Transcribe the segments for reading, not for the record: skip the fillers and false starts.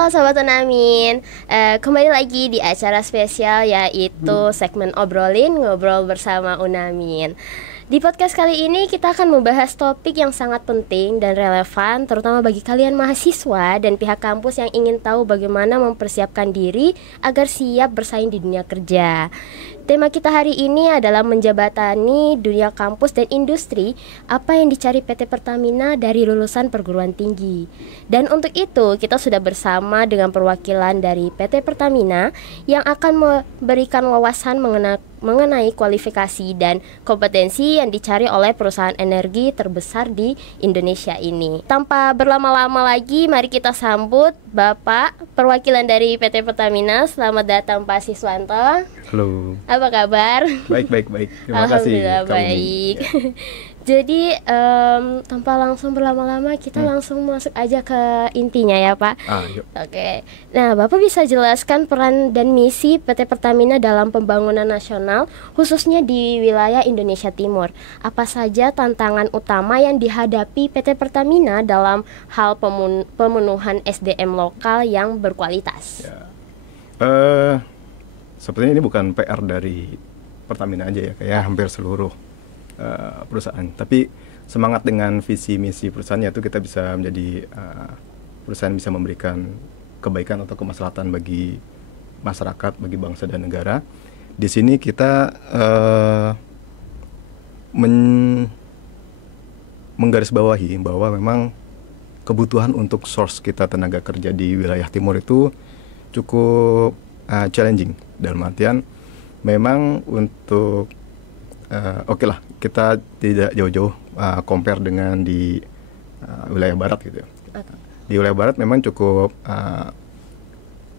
Halo Sobat Unamin, kembali lagi di acara spesial yaitu segmen Ngobrol bersama Unamin. Di podcast kali ini kita akan membahas topik yang sangat penting dan relevan terutama bagi kalian mahasiswa dan pihak kampus yang ingin tahu bagaimana mempersiapkan diri agar siap bersaing di dunia kerja. Tema kita hari ini adalah menjabatani dunia kampus dan industri, apa yang dicari PT Pertamina dari lulusan perguruan tinggi. Dan untuk itu kita sudah bersama dengan perwakilan dari PT Pertamina yang akan memberikan wawasan mengenai kualifikasi dan kompetensi yang dicari oleh perusahaan energi terbesar di Indonesia ini. Tanpa berlama-lama lagi, mari kita sambut Bapak perwakilan dari PT Pertamina. Selamat datang Pak Siswanto. Halo. Apa kabar? Baik. Terima Alhamdulillah kasih. baik. Jadi tanpa langsung berlama-lama kita langsung masuk aja ke intinya ya Pak. Yuk. Oke. Nah, Bapak bisa jelaskan peran dan misi PT Pertamina dalam pembangunan nasional khususnya di wilayah Indonesia Timur. Apa saja tantangan utama yang dihadapi PT Pertamina dalam hal pemenuhan SDM lokal yang berkualitas? Ya. Sepertinya ini bukan PR dari Pertamina aja ya, kayak hampir seluruh perusahaan. Tapi semangat dengan visi misi perusahaan yaitu kita bisa menjadi perusahaan bisa memberikan kebaikan atau kemaslahatan bagi masyarakat, bagi bangsa dan negara. Di sini kita menggarisbawahi bahwa memang kebutuhan untuk source kita tenaga kerja di wilayah timur itu cukup challenging. Dalam artian memang untuk oke lah, kita tidak jauh-jauh compare dengan di wilayah barat gitu ya. Okay. Di wilayah barat memang cukup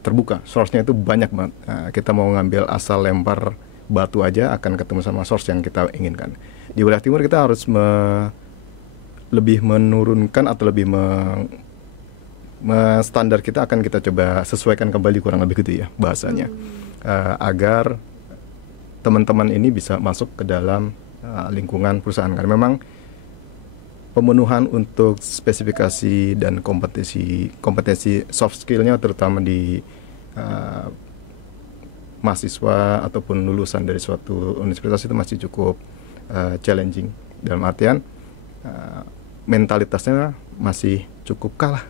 terbuka, source-nya itu banyak banget. Kita mau ngambil asal lempar batu aja akan ketemu sama source yang kita inginkan. Di wilayah timur kita harus lebih menurunkan atau lebih standar kita akan kita coba sesuaikan kembali kurang lebih gitu ya bahasanya. Agar teman-teman ini bisa masuk ke dalam lingkungan perusahaan. Karena memang pemenuhan untuk spesifikasi dan kompetensi soft skill-nya terutama di mahasiswa ataupun lulusan dari suatu universitas itu masih cukup challenging. Dalam artian mentalitasnya masih cukup kalah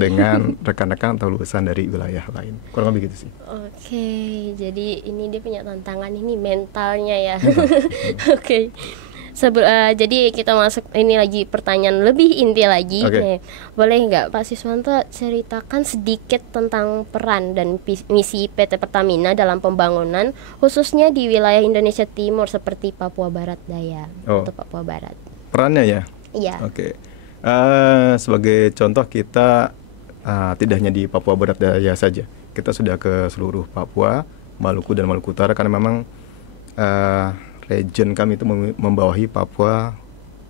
dengan rekan-rekan atau lulusan dari wilayah lain. Kurang lebih gitu sih. Oke, jadi ini dia punya tantangan ini mentalnya ya. Oke. Jadi kita masuk ini lagi pertanyaan lebih inti lagi. Okay. Boleh nggak Pak Siswanto ceritakan sedikit tentang peran dan misi PT Pertamina dalam pembangunan khususnya di wilayah Indonesia Timur seperti Papua Barat Daya atau Papua Barat? Perannya ya? Iya. Oke. Sebagai contoh kita tidak hanya di Papua Barat Daya saja. Kita sudah ke seluruh Papua, Maluku dan Maluku Utara karena memang region kami itu membawahi Papua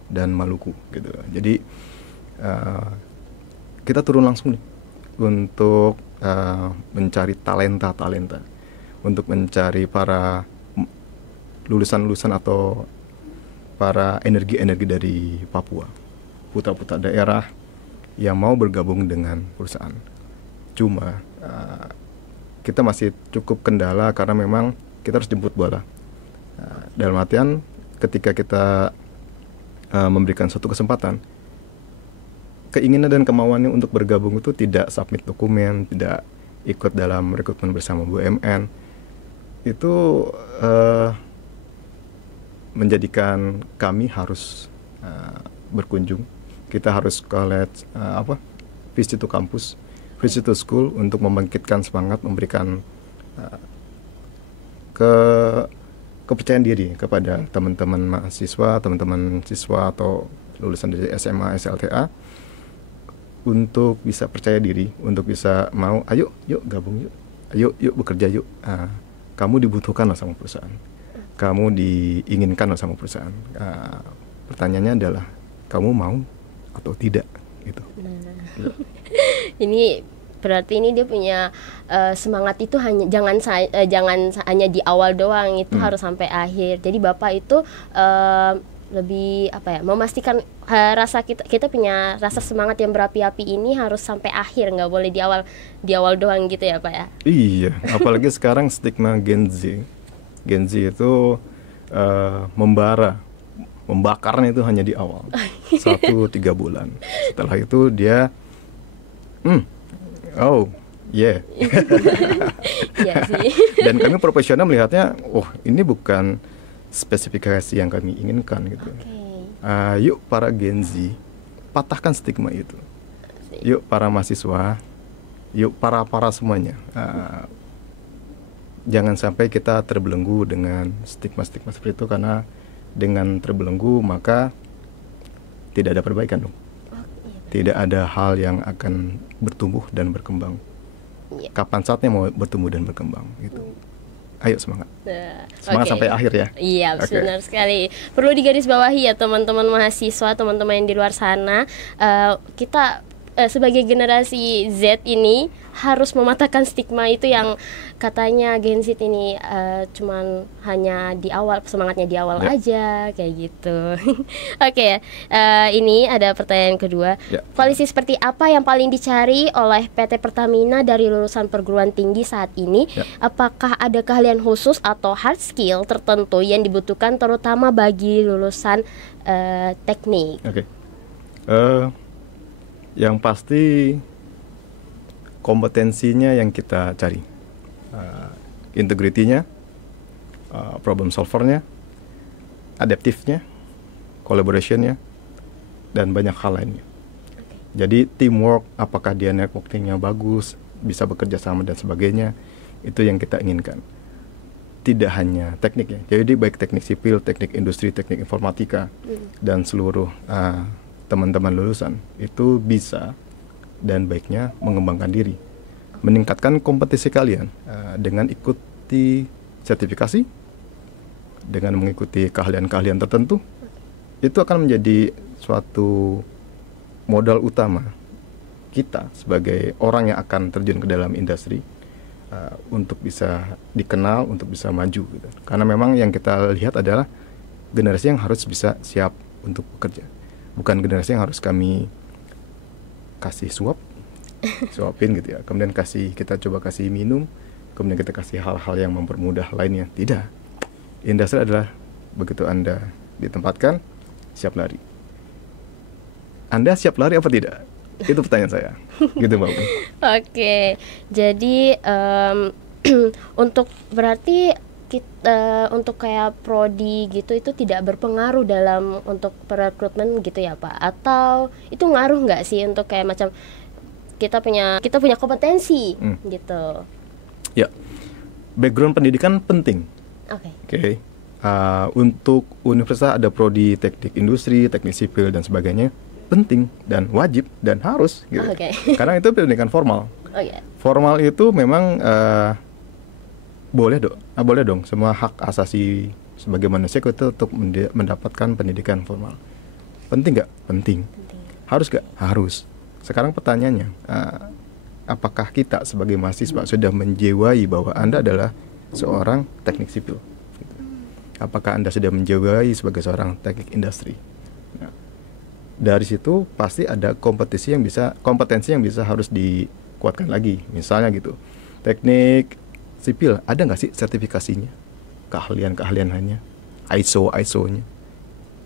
dan Maluku gitu. Jadi kita turun langsung nih untuk mencari talenta, untuk mencari para lulusan atau para energi dari Papua, putra-putra daerah yang mau bergabung dengan perusahaan. Cuma kita masih cukup kendala karena memang kita harus jemput bola. Dalam artian ketika kita memberikan suatu kesempatan, keinginan dan kemauannya untuk bergabung itu tidak submit dokumen, tidak ikut dalam rekrutmen bersama BUMN, itu menjadikan kami harus berkunjung. Kita harus college visit to kampus, visit to school untuk membangkitkan semangat, memberikan kepercayaan diri kepada teman-teman mahasiswa, teman-teman siswa atau lulusan dari SMA, SLTA untuk bisa percaya diri, untuk bisa mau, ayo gabung yuk, yuk bekerja yuk. Kamu dibutuhkan loh sama perusahaan, kamu diinginkan loh sama perusahaan. Pertanyaannya adalah kamu mau atau tidak gitu. Ini berarti ini dia punya semangat itu jangan hanya di awal doang, itu harus sampai akhir. Jadi Bapak itu lebih apa ya, memastikan rasa kita punya rasa semangat yang berapi-api ini harus sampai akhir, nggak boleh di awal doang gitu ya Pak ya. Iya, apalagi sekarang stigma Gen Z itu membakarnya itu hanya di awal 1-3 bulan. Setelah itu dia oh yeah. Iya sih. Dan kami profesional melihatnya, oh ini bukan spesifikasi yang kami inginkan gitu. Yuk para Gen Z, patahkan stigma itu. Yuk para mahasiswa, yuk para semuanya, jangan sampai kita terbelenggu dengan stigma-stigma seperti itu, karena dengan terbelenggu maka tidak ada perbaikan dong. Tidak ada hal yang akan bertumbuh dan berkembang. Kapan saatnya mau bertumbuh dan berkembang gitu. Ayo semangat. Semangat sampai akhir ya. Iya, benar sekali. Perlu digarisbawahi ya teman-teman mahasiswa, teman-teman yang di luar sana, kita sebagai generasi Z ini harus mematahkan stigma itu yang katanya Gen Z ini cuman hanya di awal, semangatnya di awal aja kayak gitu. Oke, ini ada pertanyaan kedua. Koalisi seperti apa yang paling dicari oleh PT Pertamina dari lulusan perguruan tinggi saat ini? Apakah ada keahlian khusus atau hard skill tertentu yang dibutuhkan terutama bagi lulusan teknik? Yang pasti kompetensinya yang kita cari, integritinya, problem solvernya, adaptifnya, collaborationnya, dan banyak hal lainnya. Jadi teamwork, apakah dia networkingnya bagus, bisa bekerja sama dan sebagainya, itu yang kita inginkan. Tidak hanya teknik ya, jadi baik teknik sipil, teknik industri, teknik informatika, dan seluruh teman-teman lulusan itu bisa dan baiknya mengembangkan diri, meningkatkan kompetisi kalian dengan ikuti sertifikasi, dengan mengikuti keahlian-keahlian tertentu. Itu akan menjadi suatu modal utama kita sebagai orang yang akan terjun ke dalam industri, untuk bisa dikenal, untuk bisa maju gitu. Karena memang yang kita lihat adalah generasi yang harus bisa siap untuk bekerja, bukan generasi yang harus kami kasih suapin gitu ya, kemudian kita coba kasih minum, kemudian kita kasih hal-hal yang mempermudah lainnya. Tidak, industri adalah begitu Anda ditempatkan, siap lari. Anda siap lari apa tidak? Itu pertanyaan saya. Gitu Mbak. Oke, jadi untuk berarti kita untuk kayak prodi gitu itu tidak berpengaruh dalam untuk perekrutmen gitu ya Pak? Atau itu ngaruh nggak sih untuk kayak macam kita punya kompetensi gitu? Ya, background pendidikan penting. Oke. Untuk universitas ada prodi teknik industri, teknik sipil dan sebagainya, penting dan wajib dan harus gitu. Karena itu pendidikan formal. Formal itu memang boleh dong, semua hak asasi sebagai manusia kita untuk mendapatkan pendidikan formal. Penting nggak? Penting. Harus nggak? Harus. Sekarang pertanyaannya, apakah kita sebagai mahasiswa sudah menjiwai bahwa Anda adalah seorang teknik sipil? Apakah Anda sudah menjiwai sebagai seorang teknik industri? Nah, dari situ pasti ada kompetensi yang bisa harus dikuatkan lagi. Misalnya gitu, teknik sipil ada nggak sih sertifikasinya, keahlian lainnya, ISO-nya.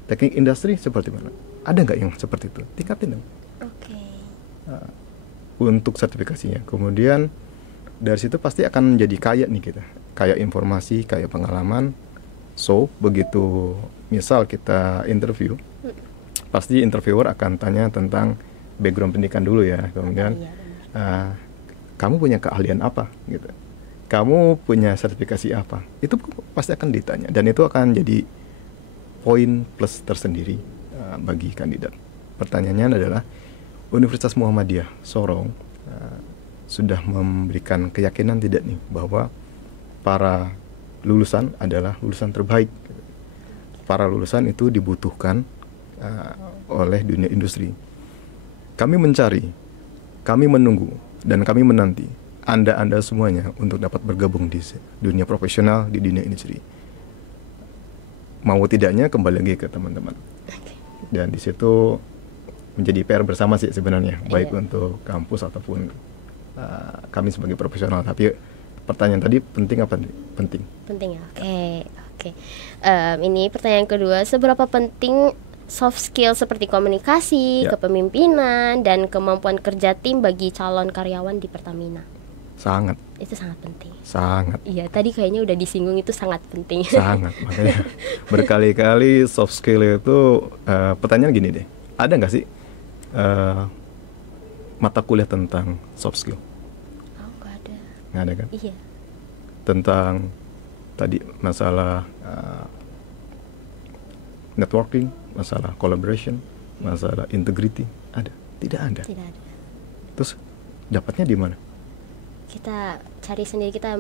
Teknik industri seperti mana? Ada nggak yang seperti itu? Tingkatin dong. Untuk sertifikasinya. Kemudian dari situ pasti akan menjadi kaya nih kita, kaya informasi, kaya pengalaman. So begitu misal kita interview, pasti interviewer akan tanya tentang background pendidikan dulu ya. Kemudian kamu punya keahlian apa gitu, kamu punya sertifikasi apa, itu pasti akan ditanya, dan itu akan jadi poin plus tersendiri bagi kandidat. Pertanyaannya adalah, Universitas Muhammadiyah Sorong sudah memberikan keyakinan tidak nih bahwa para lulusan adalah lulusan terbaik. Para lulusan itu dibutuhkan oleh dunia industri. Kami mencari, kami menunggu, dan kami menanti Anda semuanya untuk dapat bergabung di dunia profesional, di dunia industri. mau tidaknya kembali lagi ke teman-teman. Dan di situ menjadi PR bersama sih sebenarnya, baik untuk kampus ataupun kami sebagai profesional. Tapi pertanyaan tadi penting apa? Penting ya. Oke. Ini pertanyaan kedua, seberapa penting soft skill seperti komunikasi, kepemimpinan, dan kemampuan kerja tim bagi calon karyawan di Pertamina? Sangat. Itu sangat penting. Sangat. Iya, tadi kayaknya udah disinggung, itu sangat penting. Sangat, makanya berkali-kali soft skill itu, pertanyaan gini deh, ada nggak sih mata kuliah tentang soft skill? Oh, nggak ada. Nggak ada kan? Iya. Tentang tadi masalah networking, masalah collaboration, masalah integrity, ada? Tidak ada. Tidak ada. Terus dapatnya di mana? Kita cari sendiri, kita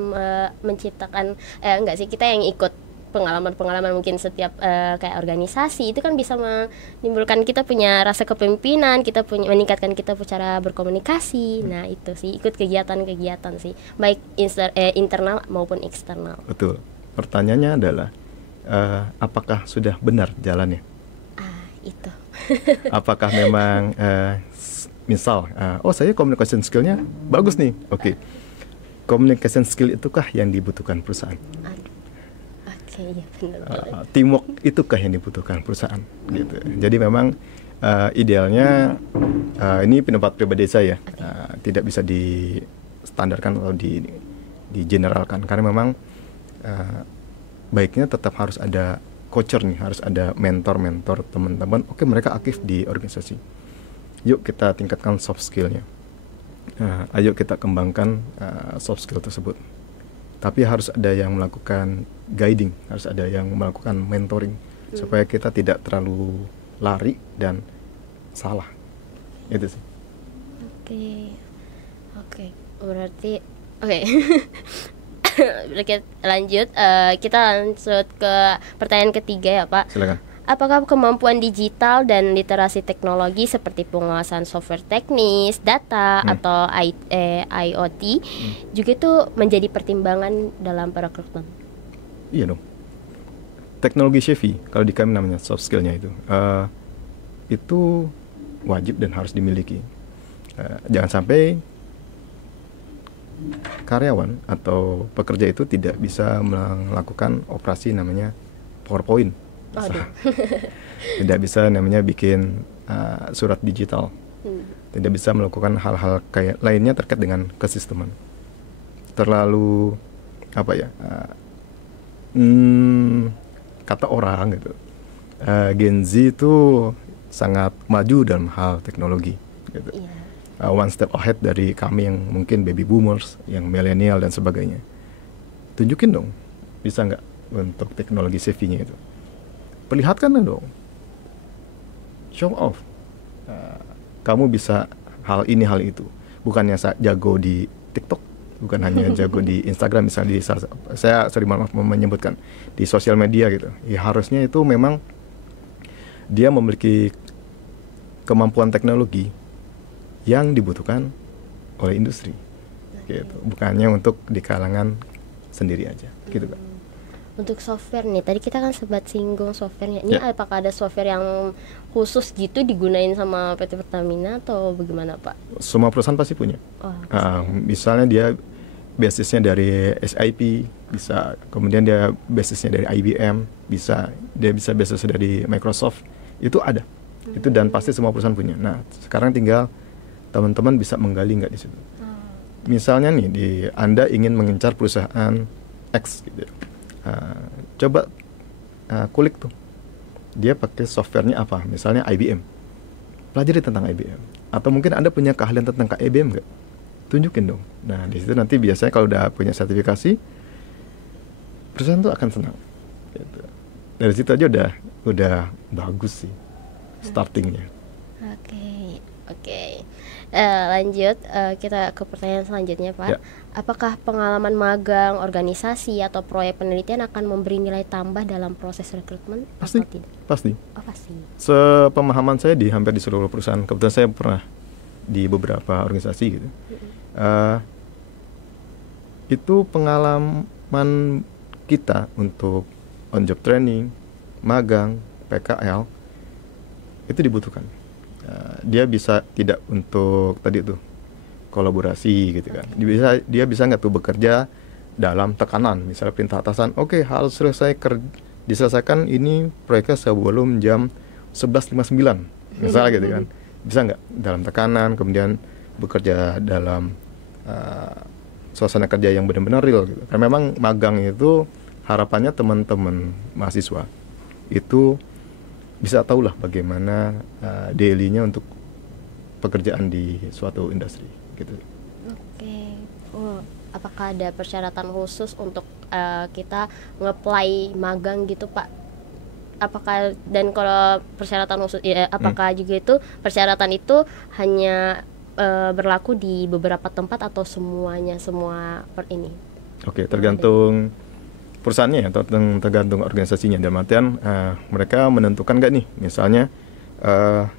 menciptakan, enggak sih, kita yang ikut pengalaman mungkin setiap kayak organisasi itu kan bisa menimbulkan kita punya rasa kepemimpinan, kita punya meningkatkan kita cara berkomunikasi. Nah itu sih, ikut kegiatan-kegiatan sih, baik internal maupun eksternal. Betul. Pertanyaannya adalah apakah sudah benar jalannya? Itu. Apakah memang misal, saya communication skillnya bagus nih, oke. Communication skill itukah yang dibutuhkan perusahaan? Oke, iya benar. Teamwork itukah yang dibutuhkan perusahaan? Gitu. Jadi memang idealnya, ini pendapat pribadi saya, tidak bisa distandarkan atau di-generalkan, karena memang baiknya tetap harus ada coacher nih, harus ada mentor teman-teman. Oke, mereka aktif di organisasi. Yuk kita tingkatkan soft skillnya. Ayo kita kembangkan soft skill tersebut. Tapi harus ada yang melakukan guiding, harus ada yang melakukan mentoring, supaya kita tidak terlalu lari dan salah. Itu sih. Oke. Berarti lanjut. Kita lanjut ke pertanyaan ketiga ya Pak. Silakan. Apakah kemampuan digital dan literasi teknologi seperti penguasaan software teknis, data, atau IoT juga itu menjadi pertimbangan dalam perekrutmen? Iya dong. Teknologi savvy, kalau di kami namanya soft skillnya itu wajib dan harus dimiliki. Jangan sampai karyawan atau pekerja itu tidak bisa melakukan operasi namanya PowerPoint. Tidak bisa namanya bikin surat digital, tidak bisa melakukan hal-hal kayak lainnya terkait dengan kesisteman. Terlalu kata orang gitu, Gen Z itu sangat maju dalam hal teknologi gitu. One step ahead dari kami yang mungkin baby boomers, yang milenial dan sebagainya. Tunjukin dong, bisa nggak untuk teknologi savvy-nya itu? Perlihatkan dong, show off. Kamu bisa hal ini hal itu. Bukannya jago di TikTok, bukan hanya jago di Instagram misalnya, saya maaf menyebutkan di sosial media gitu. Ya harusnya itu memang dia memiliki kemampuan teknologi yang dibutuhkan oleh industri, gitu. Bukannya untuk di kalangan sendiri aja, gitu kan. Untuk software nih, tadi kita kan sempat singgung softwarenya. Ini apakah ada software yang khusus gitu digunain sama PT Pertamina atau bagaimana Pak? Semua perusahaan pasti punya. Misalnya dia basisnya dari SAP, bisa. Kemudian dia basisnya dari IBM, bisa. Dia bisa basisnya dari Microsoft. Itu ada. Itu dan pasti semua perusahaan punya. Nah, sekarang tinggal teman-teman bisa menggali nggak di situ. Misalnya nih, Anda ingin mengincar perusahaan X gitu. Coba kulik tuh, dia pakai softwarenya apa, misalnya IBM, pelajari tentang IBM. Atau mungkin Anda punya keahlian tentang IBM nggak, tunjukin dong. Nah di situ nanti biasanya kalau udah punya sertifikasi, perusahaan tuh akan senang gitu. Dari situ aja udah bagus sih startingnya. Oke. Lanjut, kita ke pertanyaan selanjutnya Pak. Apakah pengalaman magang, organisasi, atau proyek penelitian akan memberi nilai tambah dalam proses rekrutmen atau tidak? Pasti. Pasti. Sepemahaman saya hampir di seluruh perusahaan, kebetulan saya pernah di beberapa organisasi gitu. Itu pengalaman kita untuk on job training, magang, PKL itu dibutuhkan. Dia bisa tidak untuk tadi tuh kolaborasi gitu kan. Dia bisa nggak tuh bekerja dalam tekanan, misalnya perintah atasan, oke, harus diselesaikan ini proyeknya sebelum jam 11.59 misalnya gitu kan. Bisa nggak dalam tekanan, kemudian bekerja dalam suasana kerja yang benar-benar real gitu. Karena memang magang itu harapannya teman-teman mahasiswa itu bisa tahulah bagaimana daily-nya untuk pekerjaan di suatu industri gitu. Oke. Apakah ada persyaratan khusus untuk kita nge-apply magang gitu, Pak? Apakah, dan kalau persyaratan khusus ya, apakah juga itu persyaratan itu hanya berlaku di beberapa tempat atau semuanya, semua ini? Oke, tergantung perusahaannya atau tergantung organisasinya. Dalam artian mereka menentukan nggak nih, misalnya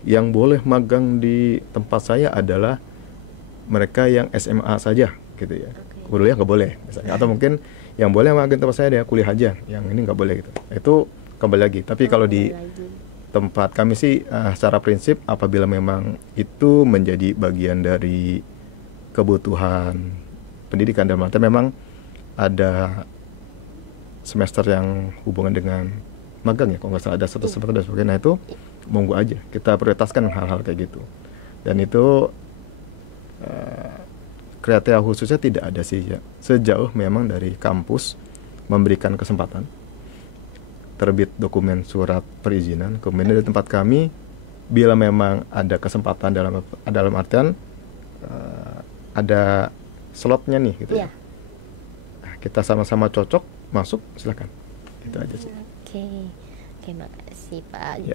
yang boleh magang di tempat saya adalah mereka yang SMA saja gitu ya. Kuliah nggak boleh misalnya. Atau mungkin yang boleh magang tempat saya dia kuliah aja, yang ini nggak boleh gitu. Itu kembali lagi. Tapi kalau di tempat kami sih secara prinsip apabila memang itu menjadi bagian dari kebutuhan pendidikan, dan artian memang ada semester yang hubungan dengan magang ya, kalau nggak salah ada satu semester dan sebagainya, itu monggo aja kita prioritaskan hal-hal kayak gitu. Dan itu kriteria khususnya tidak ada sih ya, sejauh memang dari kampus memberikan kesempatan, terbit dokumen surat perizinan, kemudian dari tempat kami bila memang ada kesempatan dalam artian ada slotnya nih gitu ya. Nah, kita sama-sama cocok masuk, silakan. Itu aja sih. Oke, makasih Pak.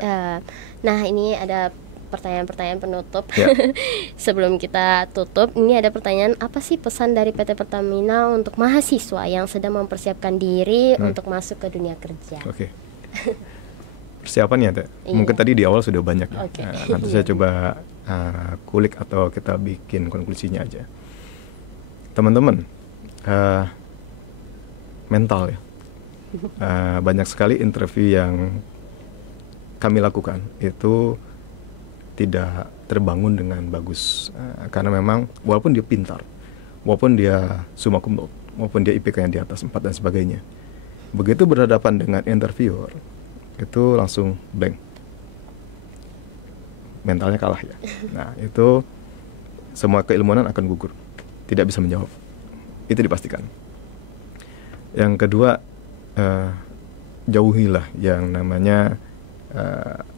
Nah, ini ada pertanyaan-pertanyaan penutup. Sebelum kita tutup, ini ada pertanyaan, apa sih pesan dari PT Pertamina untuk mahasiswa yang sedang mempersiapkan diri untuk masuk ke dunia kerja? Oke. Persiapannya mungkin tadi di awal sudah banyak. Nanti saya coba kulik atau kita bikin konklusinya aja. Teman-teman, mental ya. Banyak sekali interview yang kami lakukan itu tidak terbangun dengan bagus, karena memang walaupun dia pintar, walaupun dia summa cum laude, walaupun dia IPK yang di atas 4 dan sebagainya, begitu berhadapan dengan interviewer itu langsung blank, mentalnya kalah ya. Nah, itu semua keilmuan akan gugur, tidak bisa menjawab, itu dipastikan. Yang kedua, jauhilah yang namanya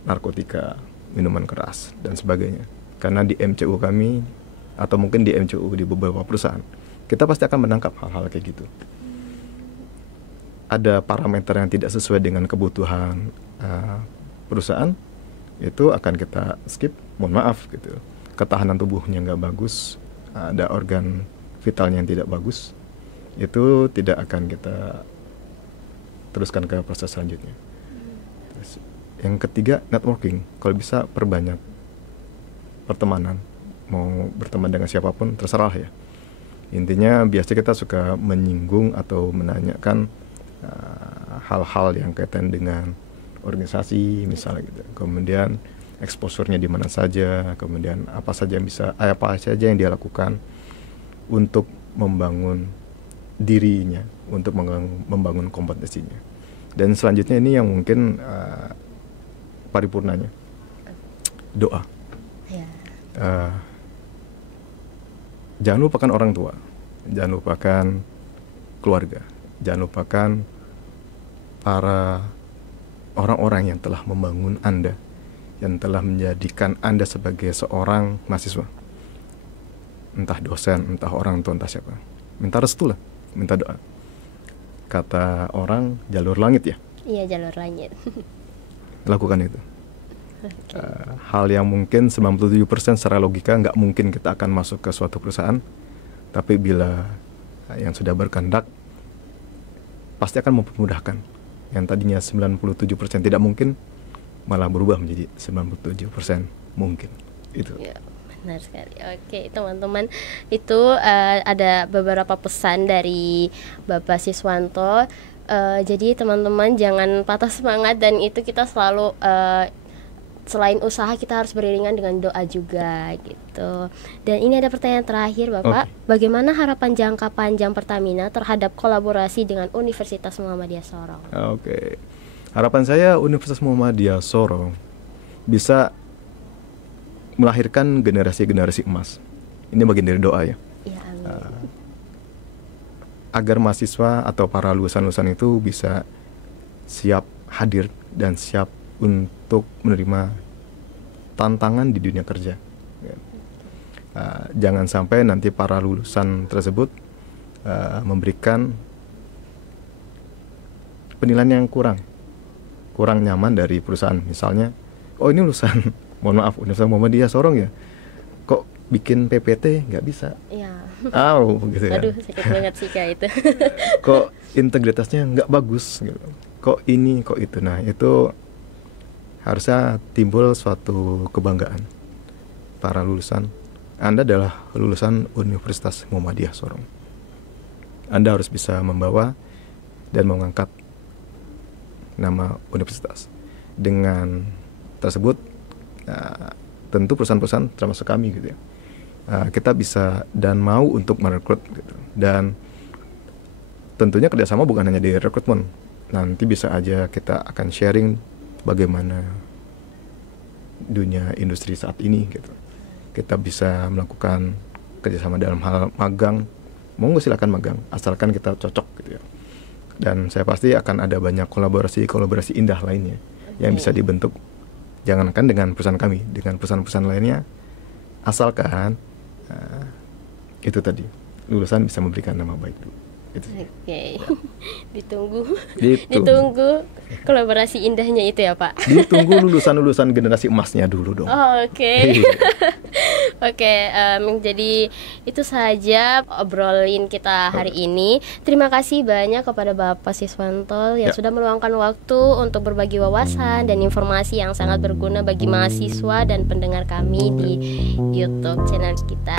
narkotika, minuman keras dan sebagainya. Karena di MCU kami atau mungkin di MCU di beberapa perusahaan, kita pasti akan menangkap hal-hal kayak gitu. Ada parameter yang tidak sesuai dengan kebutuhan perusahaan, itu akan kita skip, mohon maaf gitu. Ketahanan tubuhnya nggak bagus, ada organ vitalnya yang tidak bagus, itu tidak akan kita teruskan ke proses selanjutnya. Terus, yang ketiga, networking. Kalau bisa perbanyak pertemanan, mau berteman dengan siapapun terserah ya. Intinya biasanya kita suka menyinggung atau menanyakan hal-hal yang kaitan dengan organisasi misalnya gitu. Kemudian exposure-nya di mana saja, kemudian apa saja yang dia lakukan untuk membangun dirinya, untuk membangun kompetensinya. Dan selanjutnya ini yang mungkin paripurnanya, doa. Jangan lupakan orang tua, jangan lupakan keluarga, jangan lupakan para orang-orang yang telah membangun Anda, yang telah menjadikan Anda sebagai seorang mahasiswa, entah dosen, entah orang tua, entah siapa. Minta restu lah, minta doa. Kata orang, jalur langit ya? Iya, jalur langit. Lakukan itu. Hal yang mungkin 97% secara logika nggak mungkin kita akan masuk ke suatu perusahaan, tapi bila yang sudah berkehendak pasti akan mempermudahkan. Yang tadinya 97% tidak mungkin malah berubah menjadi 97% mungkin. Itu. Ya, benar sekali. Oke, teman-teman, itu ada beberapa pesan dari Bapak Siswanto. Jadi teman-teman jangan patah semangat, dan itu kita selalu selain usaha kita harus beriringan dengan doa juga gitu. Dan ini ada pertanyaan terakhir Bapak, bagaimana harapan jangka panjang Pertamina terhadap kolaborasi dengan Universitas Muhammadiyah Sorong? Oke. Harapan saya Universitas Muhammadiyah Sorong bisa melahirkan generasi-generasi emas. Ini bagian dari doa ya. Ya, amin. Agar mahasiswa atau para lulusan-lulusan itu bisa siap hadir dan siap untuk menerima tantangan di dunia kerja. Jangan sampai nanti para lulusan tersebut memberikan penilaian yang kurang nyaman dari perusahaan. Misalnya, oh ini lulusan, mohon maaf, Universitas Muhammadiyah Sorong ya, kok bikin PPT nggak bisa? Ya. Gitu ya. Aduh, sakit banget sih Kak itu. Kok integritasnya nggak bagus gitu. Kok ini, kok itu. Nah, itu harusnya timbul suatu kebanggaan para lulusan. Anda adalah lulusan Universitas Muhammadiyah Sorong. Anda harus bisa membawa dan mengangkat nama universitas. Dengan tersebut, tentu perusahaan-perusahaan termasuk kami gitu ya, kita bisa dan mau untuk merekrut gitu. Dan tentunya kerjasama bukan hanya di rekrutmen. Nanti bisa aja kita akan sharing bagaimana dunia industri saat ini gitu. Kita bisa melakukan kerjasama dalam hal magang. Monggo silakan magang, asalkan kita cocok gitu ya. Dan saya pasti akan ada banyak kolaborasi indah lainnya yang bisa dibentuk. Jangankan dengan perusahaan kami, dengan perusahaan-perusahaan lainnya, asalkan itu tadi lulusan bisa memberikan nama baik dulu. Oke. Ditunggu kolaborasi indahnya itu ya Pak. Ditunggu lulusan generasi emasnya dulu dong. Oke. Jadi itu saja obrolin kita hari ini. Terima kasih banyak kepada Bapak Siswanto yang sudah meluangkan waktu untuk berbagi wawasan dan informasi yang sangat berguna bagi mahasiswa dan pendengar kami di YouTube channel kita.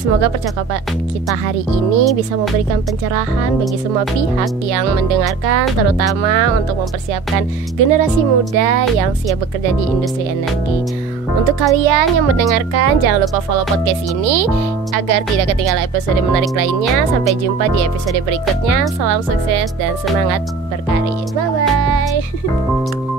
Semoga percakapan kita hari ini bisa memberikan pencerahan bagi semua pihak yang mendengarkan, terutama untuk mempersiapkan generasi muda yang siap bekerja di industri energi. Untuk kalian yang mendengarkan, jangan lupa follow podcast ini agar tidak ketinggalan episode menarik lainnya. Sampai jumpa di episode berikutnya. Salam sukses dan semangat berkarir. Bye-bye.